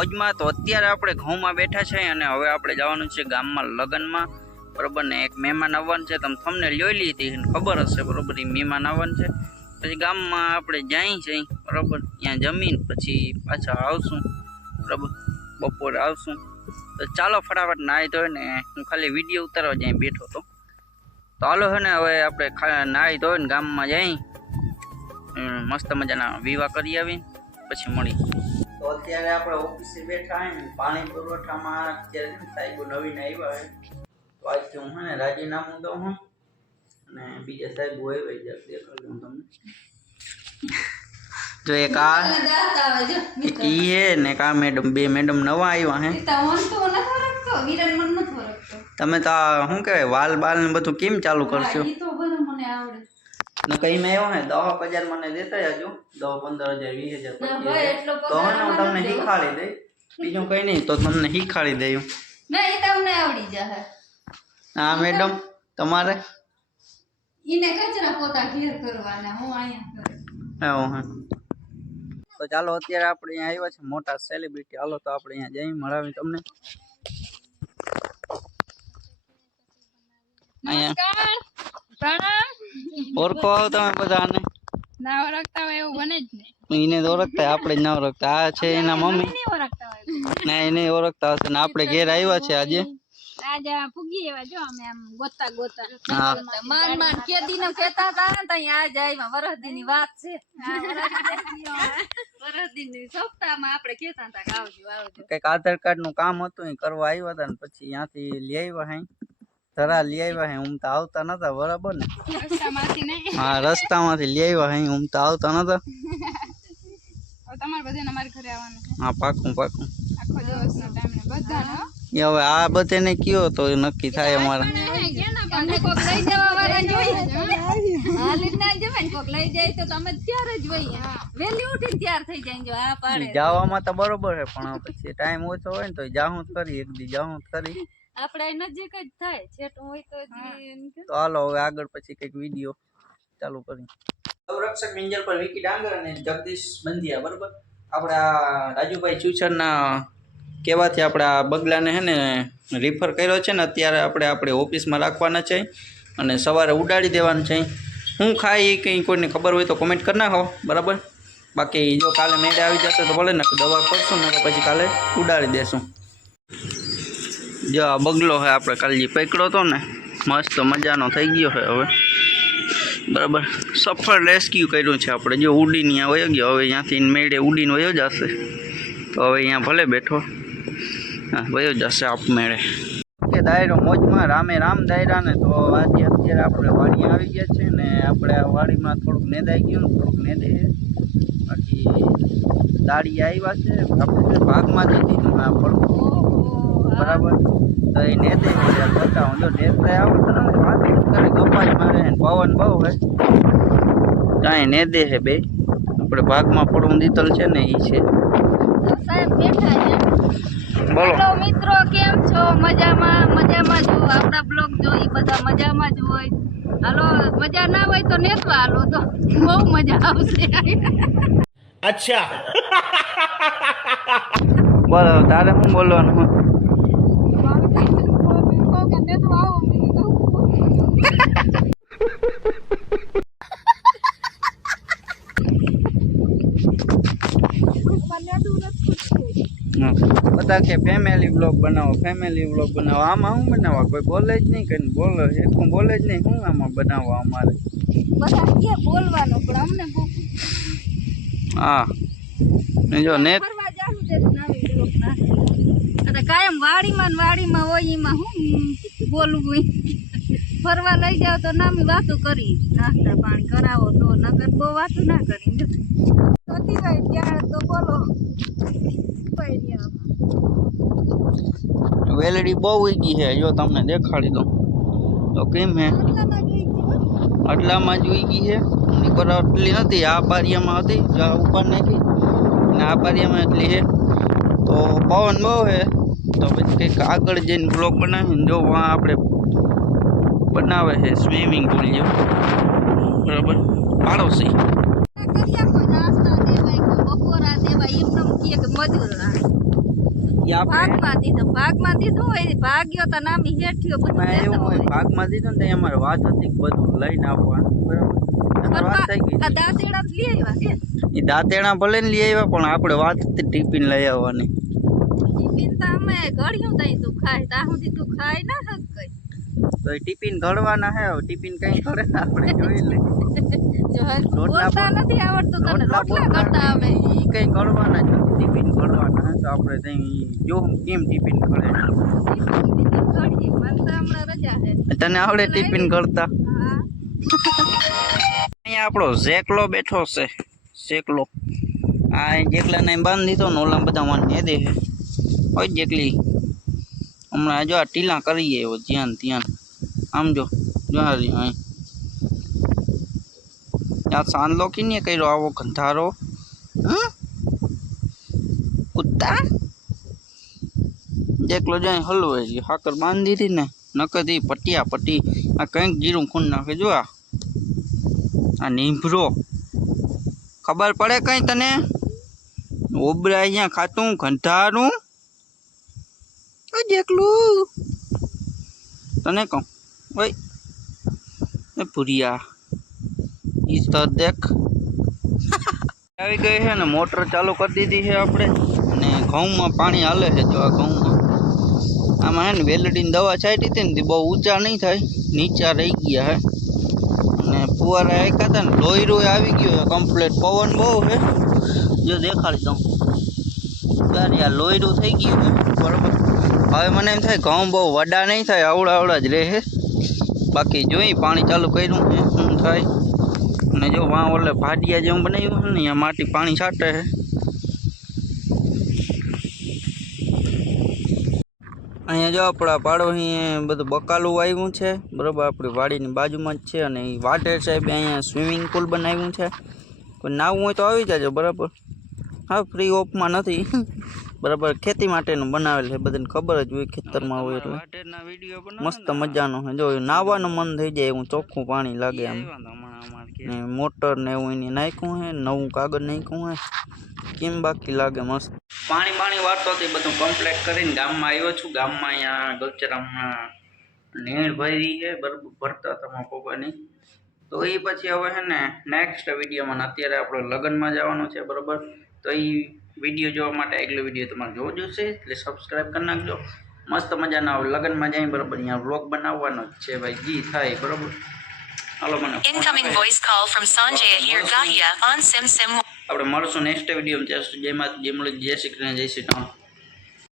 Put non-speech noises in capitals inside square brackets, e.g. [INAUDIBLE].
અત્યારે આપણે ઘઉંમાં બેઠા છે અને હવે આપણે જવાનું છે ગામમાં લગ્નમાં. બરોબર ને? એક મહેમાન આવવાનું છે. તમે તમને જોઈ લીધી ખબર હશે બરોબર? એ મહેમાન આવવાનું છે. પછી ગામમાં આપણે જાય છે. બરોબર? ત્યાં જમીન, પછી પાછા આવશું. બરોબર? બપોરે આવશું. તો ચાલો ફટાફટ નાહી ધોઈ ને હું ખાલી વીડિયો ઉતારવા જાય બેઠો તો. તો હાલો છે ને, હવે આપણે નાહી ધોઈને ગામમાં જઈ. મસ્ત મજાના વિવાહ કરી આવી પછી મળી તો અત્યારે આપણે ઓફિસે બેઠા હોય ને પાણી પુરવઠામાં અત્યારે છે ને સાહેબો નવીન આવ્યા હોય. તો આજથી હું હે ને રાજીનામું દઉં હું. અને બીજા સાહેબો આવ્યા જ્યાં દેખાડ દઉં તમને. જો એક આ ઈ હે ને કા મેડમ બે મેડમ નવા આવ્યા હે. તમે તો આ શું કહેવાય વાલ બાલ ને બધું કેમ ચાલુ કરશો? ને કઈ મેં આવ્યો ને દસ હજાર મને દેતા હજુ દસ પંદર હજાર વીસ હજાર તો હે હું તમને શીખાડી દઈ બીજું કઈ નહીં તો તમને શીખાડી દઈ હા મેડમ તમારે? એવું હા. તો ચાલો અત્યારે આપણે અહીંયા આવ્યા છે મોટા સેલિબ્રિટી હાલો તો આપણે અહીંયા જઈ મળાવી તમને. અહીંયા ઓળખો આવો તમે બધાને. ના ઓળખતા હોય એવું બને જ નહીં. એને ઓળખતા આપણે જ ના ઓળખતા. આ છે એના મમ્મી. નહીં ઓળખતા હોય. ના એને ઓળખતા હશે ને આપણે ઘેર આવ્યા છે આજે. આજે ફૂગી એવા જો અમે આમ ગોતા ગોતા. માન માન કે નો કેતા હતા ને તઈ આ જાય વરસદી ની વાત છે. વરહદી ની સપ્તાહમાં આપણે કેતા હતા કે આવજો આવજો. કંઈક આધાર કાર્ડનું કામ હતું એ કરવા આવ્યા હતા ને પછી ત્યાંથી લઈ આવ્યા હે. ધરા લઈ આવ્યા હે હું તો આવતા નતા બરાબર ને? રસ્તામાંથી નહીં. હા રસ્તામાંથી લઈ આવ્યા હે હું તો આવતા નતા. તમારે બધાને અમારા ઘરે આવવાનું હા પાકું પાકું. આખો દિવસનો ટાઈમ ને બધાને. હો. એ હવે આ બધાને કયો તો એ નક્કી થાય અમારે. અમને કોક લઈ જવા વાળા જોઈએ હાલી ના જવાય ને કોક લઈ જાય તો તમે ત્યારે જ વહી વેલી ઉઠીને તૈયાર થઈ જાય જો આ પાડે. જવામાં તો બરોબર છે પણ પછી ટાઈમ ઓછો હોય ને તો જાહું જ કરી એક દી જાહું કરી. આપણે નજીક જ થાય. છેટું હોય તો તો હાલો હવે આગળ પછી કંઈક વીડિયો ચાલુ કરી સંરક્ષક મિંજર પર વિકી ડાંગર અને જગદીશ બંધિયા બરોબર? આપણા રાજુભાઈ ચુચરના કહેવાથી આપણા બગલાને હે ને રિફર કર્યો છે ને અત્યારે આપણે આપણે ઓફિસમાં રાખવાના છે. અને સવારે ઉડાડી દેવાનું છે. હું ખાય એ કંઈ કોઈને ખબર હોય તો કોમેન્ટ કરી નાખો બરાબર? બાકી જો કાલે મેળે આવી જશે તો ભલે ને દવા કરશું ને પછી કાલે ઉડાડી દેશું. જો આ બગલો છે આપણે કાલજી પકડ્યો હતો ને, મસ્ત મજાનો થઈ ગયો છે હવે. બરાબર. સફળ રેસ્ક્યુ કર્યું છે આપણે. જો ઉડીને અહીંયા વયો ગયો, હવે અહીંયાથી મેળે ઉડીને વયો જશે. તો હવે અહીંયા ભલે બેઠો. હા, વયો જશે આપમેળે કે દાયરો મોજમાં, રામે રામ દાયરા ને તો આજે અત્યારે આપણે વાડી આવી ગયા છે ને, આપણે વાડીમાં થોડુંક નેદાઈ ગયું થોડુંક નેદે. બાકી દાડી આવ્યા છે. આપણે ભાગમાં દીધું આ પડખું. બરાબર? તો એ નેત્રીને જયારે બતાવું. જો નેત્રે આવો તો તમે વાત કરે કપાઈ મારે પવન બહુ હોય કાંઈ ને દે હે બે. આપણે ભાગમાં પડવું દીતલ છે ને એ છે. બોલો. મિત્રો કેમ છો? મજામાં? મજામાં જો આપણા બ્લોગ જો બધા મજામાં જ હોય. હાલો મજા ના હોય તો નેતવા હાલો તો. બહુ મજા આવશે. બોલો તારે હું બોલવાનું? બધા કે ફેમિલી બ્લોગ બનાવો ફેમિલી બ્લોગ બનાવો. આમાં શું બનાવવા? કોઈ બોલે જ નહીં કઈ બોલો. એકું બોલે જ નહીં. હું આમાં બનાવવા અમારે? બોલવાનું પણ અમને હા. જો નેટ છે નવી ના કાયમ વાડીમાં ને વાડીમાં હોય એમાં હું બોલવું ફરવા લઈ જાવ તો નામી વાતો કરી. નાસ્તા પાણી કરાવો તો નકર બહુ વાતો ના કરી. જો થતી ત્યાં તો બોલો. વેલડી બહુ ઉગી છે. જો તમને દેખાડી દઉં. તો કેમ હે? આટલામાં જ ઉગી છે. નીકળ આટલી નથી. આ પારિયામાં હતી. ઉપર નાખી. અને આ એટલી છે. તો પવન બહુ છે. તો પછી કંઈક આગળ જઈને બ્લોક બનાવીને જો વાં આપણે બનાવે છે સ્વિમિંગ પુલ જેવું. બરાબર? પાડોશી. મજૂર રાખ ઈ આપણે ભાગમાં દીધો ભાગમાં દીધું હોય? ભાગ્યો તો નામી હેઠિયો બધું એવું હોય. હોય. ભાગમાં દીધું ને તો અમારે વાત હતી બધું લઈને આપવાનું બરાબર? દાંતેણા ભલે ને લઈ આવ્યા પણ આપણે વાત હતી ટિફિન લઈ આવવાની. ટિફિન તો અમે ઘડ્યું તું ખાય. ત્યાં સુધી તું ખાય ના તો ટિફિન ઘડવાના હે ટિફિન કઈ ઘડે ને આપણે જોઈ લે. રોટલા નથી આવડતું તને રોટલા કરતા આવે. ઈ કઈ ઘડવાના છે ટિફિન ઘડવાના હે તો આપણે ત્યાં જો કેમ ટિફિન ઘડે. તને આવડે ટિફિન ઘડતા? અહીંયા આપણો જેકલો બેઠો છે જેકલો આ જેકલાને બાંધી દીધો ને ઓલા બધા મને દે હોય જેકલી હમણાં જો આ ટીલા કરીએ એવો ધ્યાન ધ્યાન. આમ જો જો આ રહ્યો અહીં. આ સાંદલો કીને કર્યો? આવો ગંધારો? કુત્તા જેકલો જાય હલવે છે. હાકર બાંધી હતી ને, નકર પટિયા પટી, આ કંઈક જીરું ખૂન નાખે. જો આ. આ નીંભરો. ખબર પડે કઈ તને? ઓબરા અહીંયા ખાતું ઘંટારું જેકલું તને કહું? ભાઈ એ ભૂરિયા. ઈ તો દેખ. [LAUGHS] આવી ગઈ છે ને મોટર ચાલુ કરી દીધી છે આપણે. અને ઘઉંમાં પાણી હાલે છે જો આ ઘઉંમાં. આમાં હે ને વેલડીની દવા છાંટી હતી ને તે બહુ ઊંચા નહીં થાય. નીચા રહી ગયા હે. અને ફુવારા એકા હતા ને લોહીરું આવી ગયું છે. કમ્પ્લેટ પવન બહુ છે. જો દેખાડી દઉં. ત્યારે આ લોહીરું થઈ ગયું છે. બરાબર. હવે મને એમ થાય ઘઉં બહુ વડા નહીં થાય, આવડા આવડા જ રહે. બાકી જોઈ પાણી ચાલુ કર્યું શું થાય? અને જો વાં ઓલે ભાડિયા જેવું બનાવ્યું છે ને, અહીંયા માટી પાણી છાંટે છે. અહીંયા જો આપણા પાડોશી બધું બકાલું આવ્યું છે, બરાબર? આપણી વાડીની બાજુમાં જ છે અને વાટેર સાહેબે અહીંયા સ્વિમિંગ પુલ બનાવ્યું છે. કોઈ નાવું હોય તો આવી જજો, બરાબર? હા ફ્રી ઓફમાં નથી. બરાબર ખેતી માટેનું બનાવેલ છે બધાને ખબર જ હોય ખેતરમાં હોય એટલે. મસ્ત મજાનો છે. જો નાવાનું મન થઈ જાય એવું ચોખ્ખું પાણી લાગે આમ ને મોટર ને એવું એને નાખ્યું છે નવું કાગળ નાખ્યું છે. કેમ બાકી લાગે મસ્ત? પાણી પાણી વાળતો તે બધું કમ્પ્લીટ કરીને ગામમાં આવ્યો છું. ગામમાં અહીંયા ગૌચરામમાં નીણ ભરી છે બરાબર ભરતા તમારા પપ્પાની. તો એ પછી હવે છે ને નેક્સ્ટ વિડીયોમાં ને અત્યારે આપણે લગ્નમાં જવાનું છે બરાબર? તો એ વીડિયો જોવા માટે આગલો વીડિયો તમારે જોવો જોશે એટલે સબસ્ક્રાઈબ કરી નાખજો. મસ્ત મજાના લગ્નમાં જાય બરાબર અહીંયા વ્લોગ બનાવવાનો છે ભાઈ જી થાય બરાબર. હાલો મને incoming voice call from Sanjay here Gahiya on SIM Sim આપણે મળશું નેક્સ્ટ વીડિયો જય માતા જય મુરલી જય શ્રી કૃષ્ણ જય શ્રી રામ.